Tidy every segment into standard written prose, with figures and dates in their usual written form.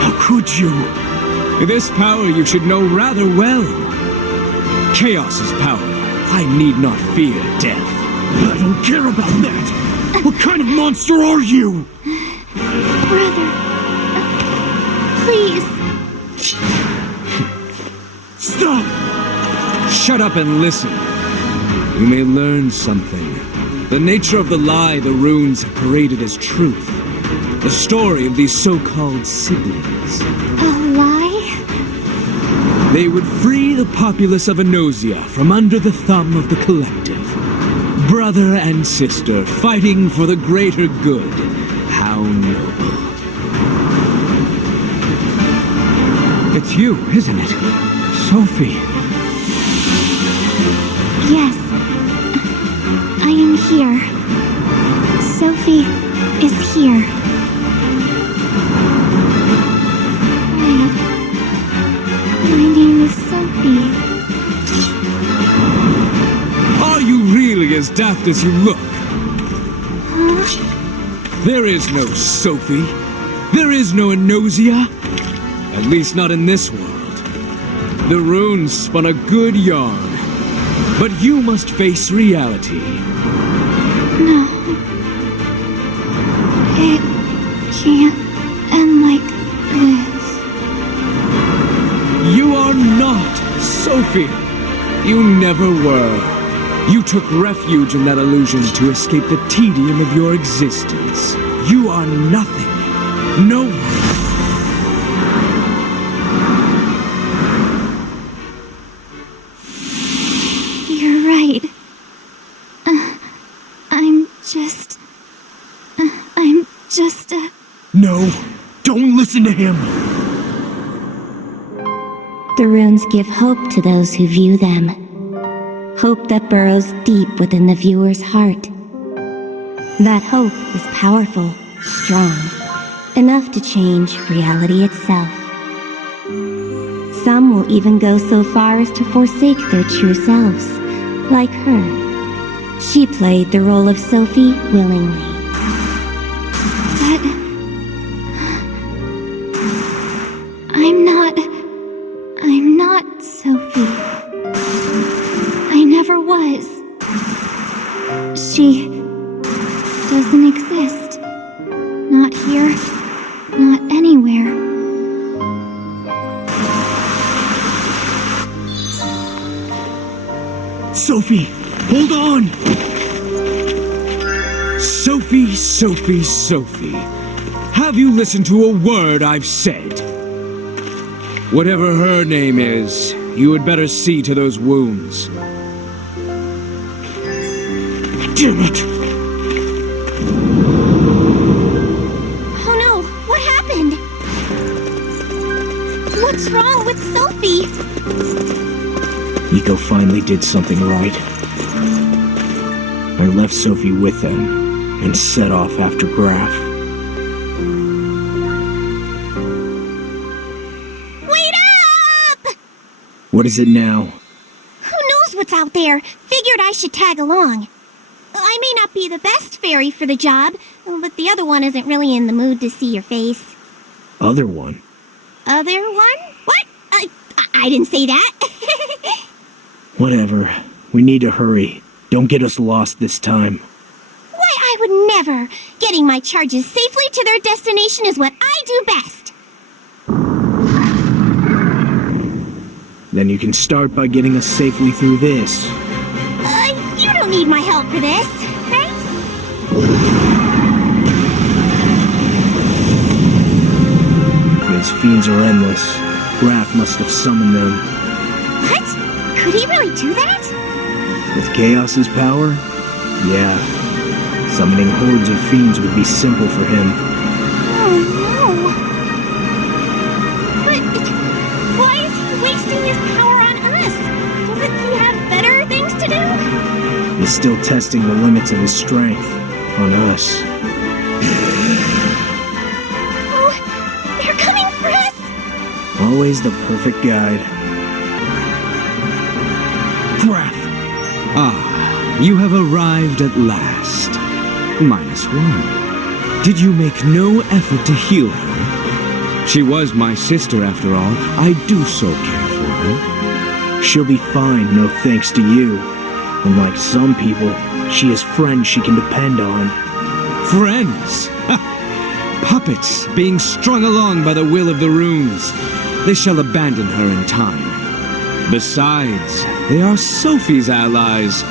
How could you? This power you should know rather well. Chaos's power. I need not fear death. I don't care about that! What kind of monster are you? Brother, please. Stop! Shut up and listen. You may learn something. The nature of the lie the runes have paraded as truth. The story of these so-called siblings. A lie? They would free the populace of Enosia from under the thumb of the collective. Brother and sister fighting for the greater good. How noble. It's you, isn't it? Sophie. Yes. I am here. Sophie is here. Right. My name is Sophie. Are you really as daft as you look? Huh? There is no Sophie. There is no Enosia. At least not in this world. The runes spun a good yarn. But you must face reality. No. It can't end like this. You are not Sophie. You never were. You took refuge in that illusion to escape the tedium of your existence. You are nothing. No one. You're right. I'm just No! Don't listen to him! The runes give hope to those who view them. Hope that burrows deep within the viewer's heart. That hope is powerful, strong, enough to change reality itself. Some will even go so far as to forsake their true selves, like her. She played the role of Sophie willingly. But I'm not Sophie. I never was. She doesn't exist. Not here, not anywhere. Sophie, hold on! Sophie, Sophie, Sophie. Have you listened to a word I've said? Whatever her name is, you had better see to those wounds. Damn it! Oh no, what happened? What's wrong with Sophie? Nico finally did something right. I left Sophie with them and set off after Graff. Wait up! What is it now? Who knows what's out there? Figured I should tag along. I may not be the best fairy for the job, but the other one isn't really in the mood to see your face. Other one? Other one? What? I didn't say that. Whatever. We need to hurry. Don't get us lost this time. Why, I would never. Getting my charges safely to their destination is what I do best. Then you can start by getting us safely through this. You don't need my help for this, right? These fiends are endless. Graff must have summoned them. What? Could he really do that? With Chaos's power? Yeah. Summoning hordes of fiends would be simple for him. Oh no. But why is he wasting his power on us? Doesn't he have better things to do? He's still testing the limits of his strength on us. Oh, they're coming for us! Always the perfect guide. Graff! Ah, you have arrived at last. -1. Did you make no effort to heal her? She was my sister, after all. I do so care for her. She'll be fine, no thanks to you. And like some people, she has friends she can depend on. Friends? Puppets being strung along by the will of the runes. They shall abandon her in time. Besides, they are Sophie's allies.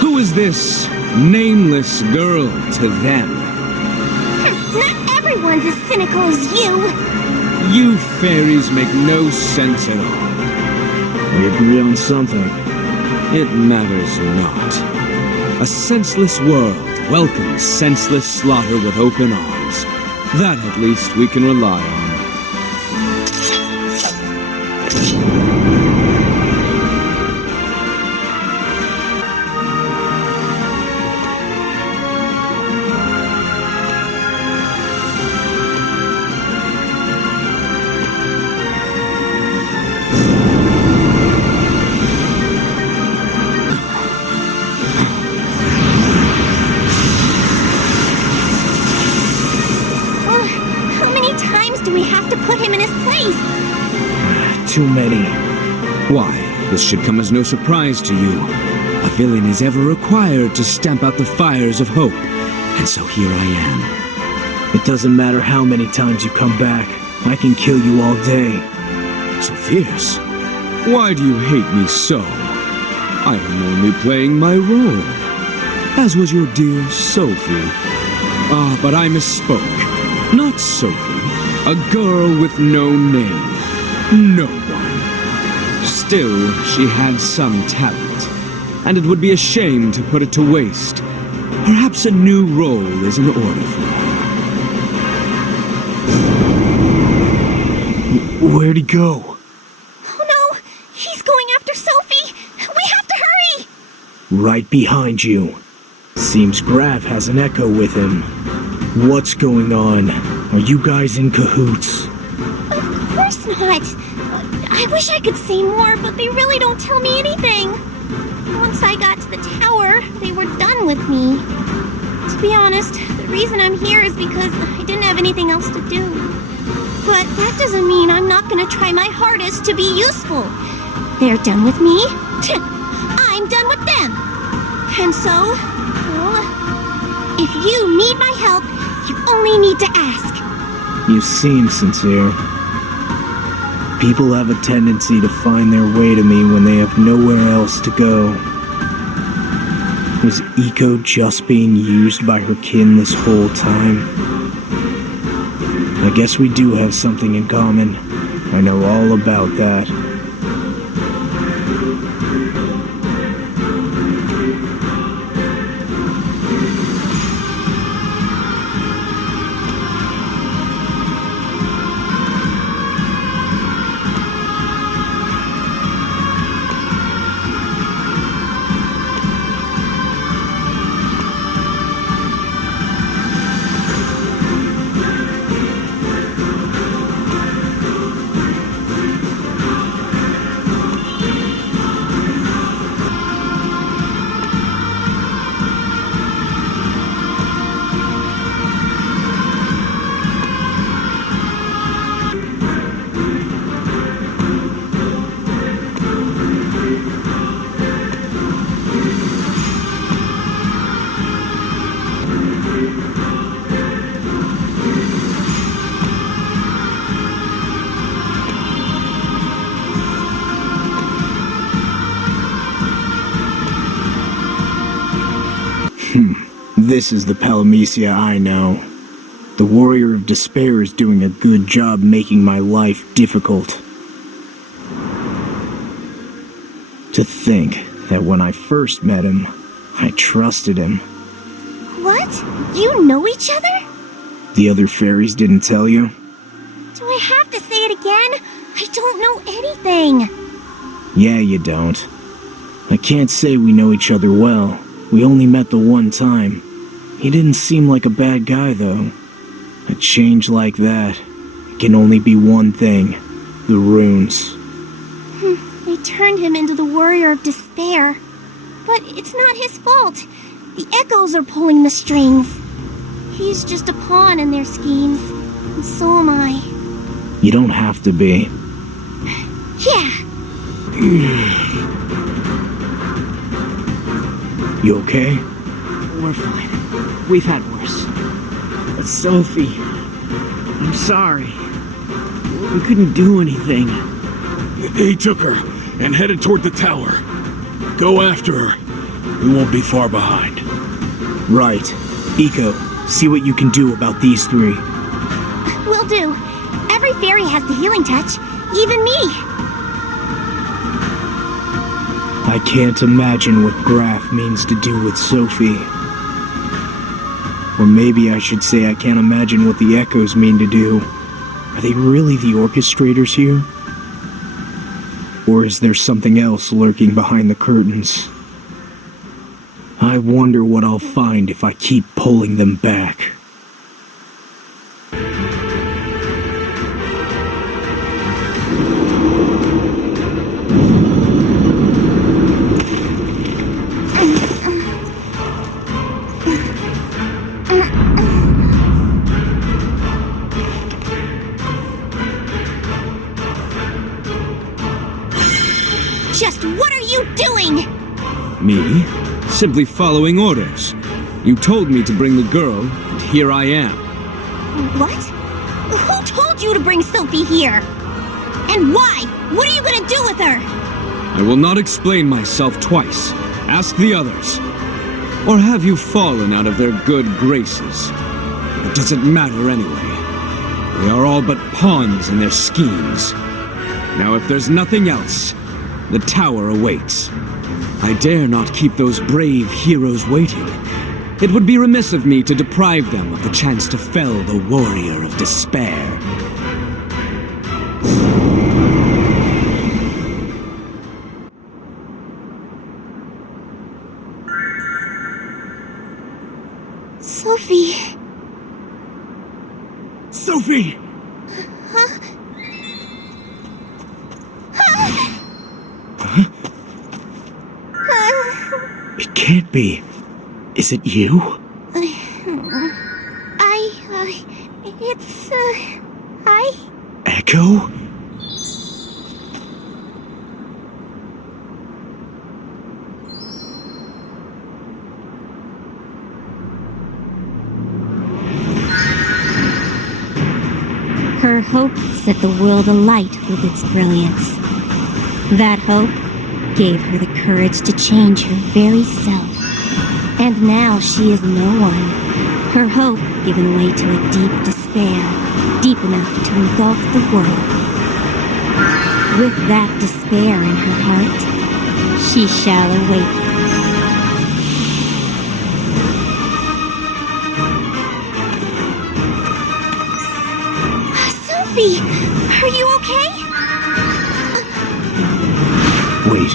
Who is this nameless girl to them? Not everyone's as cynical as you. You fairies make no sense at all. We agree on something. It matters not. A senseless world welcomes senseless slaughter with open arms. That at least we can rely on. Too many. Why, this should come as no surprise to you. A villain is ever required to stamp out the fires of hope. And so here I am. It doesn't matter how many times you come back. I can kill you all day. So fierce. Why do you hate me so? I am only playing my role. As was your dear Sophie. Ah, but I misspoke. Not Sophie. A girl with no name. No one. Still, she had some talent, and it would be a shame to put it to waste. Perhaps a new role is in order for her. Where'd he go? Oh no! He's going after Sophie! We have to hurry! Right behind you. Seems Graff has an echo with him. What's going on? Are you guys in cahoots? Of course not! I wish I could say more, but they really don't tell me anything. Once I got to the tower, they were done with me. To be honest, the reason I'm here is because I didn't have anything else to do. But that doesn't mean I'm not gonna try my hardest to be useful. They're done with me. I'm done with them. And so, well, if you need my help, you only need to ask. You seem sincere. People have a tendency to find their way to me when they have nowhere else to go. Was Eco just being used by her kin this whole time? I guess we do have something in common. I know all about that. This is the Palamecia I know. The Warrior of Despair is doing a good job making my life difficult. To think that when I first met him, I trusted him. What? You know each other? The other fairies didn't tell you? Do I have to say it again? I don't know anything. Yeah, you don't. I can't say we know each other well. We only met the one time. He didn't seem like a bad guy, though. A change like that, it can only be one thing. The runes. They turned him into the Warrior of Despair. But it's not his fault. The echoes are pulling the strings. He's just a pawn in their schemes, and so am I. You don't have to be. Yeah. You okay? We're fine. We've had worse. But Sophie, I'm sorry. We couldn't do anything. He took her and headed toward the tower. Go after her. We won't be far behind. Right. Eco, see what you can do about these three. Will do. Every fairy has the healing touch, even me. I can't imagine what Graff means to do with Sophie. Or maybe I should say I can't imagine what the echoes mean to do. Are they really the orchestrators here? Or is there something else lurking behind the curtains? I wonder what I'll find if I keep pulling them back. Just what are you doing? Me? Simply following orders. You told me to bring the girl, and here I am. What? Who told you to bring Sophie here? And why? What are you gonna do with her? I will not explain myself twice. Ask the others. Or have you fallen out of their good graces? What does it matter anyway? We are all but pawns in their schemes. Now if there's nothing else, the tower awaits. I dare not keep those brave heroes waiting. It would be remiss of me to deprive them of the chance to fell the warrior of despair. Sophie. Sophie! It can't be. Is it you? I... Echo? Her hope set the world alight with its brilliance. That hope gave her the courage to change her very self. And now she is no one. Her hope given way to a deep despair, deep enough to engulf the world. With that despair in her heart, she shall awaken. Sophie, are you okay? Wait.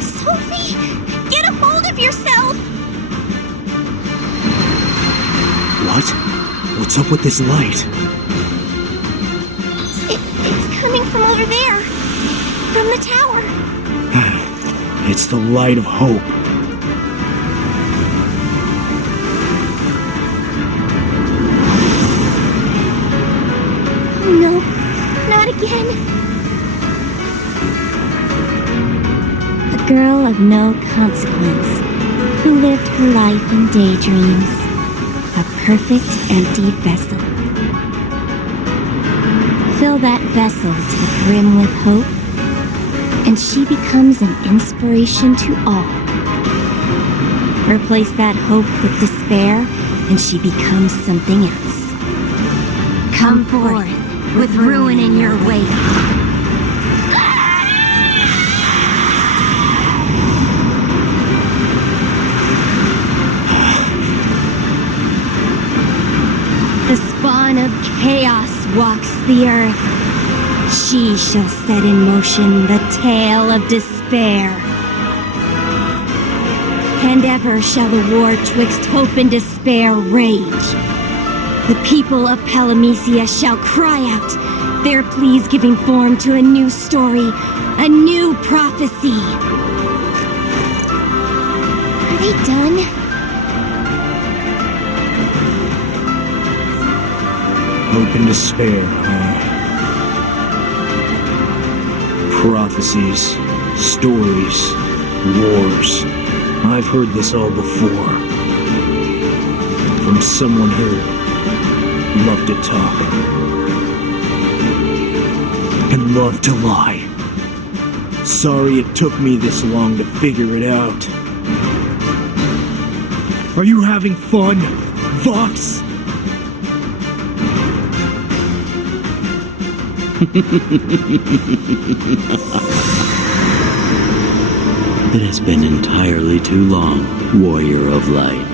Sophie, get a hold of yourself! What? What's up with this light? It's coming from over there. From the tower. It's the light of hope. No, not again. A girl of no consequence who lived her life in daydreams. A perfect empty vessel. Fill that vessel to the brim with hope, and she becomes an inspiration to all. Replace that hope with despair, and she becomes something else. Come forth with ruin in your wake. son of chaos walks the earth. She shall set in motion the tale of despair. And ever shall the war twixt hope and despair rage. The people of Palamecia shall cry out, their pleas giving form to a new story, a new prophecy. Are they done? Hope and despair, huh? Prophecies, stories, wars. I've heard this all before. From someone who loved to talk. And loved to lie. Sorry it took me this long to figure it out. Are you having fun, Vox? It has been entirely too long, Warrior of Light.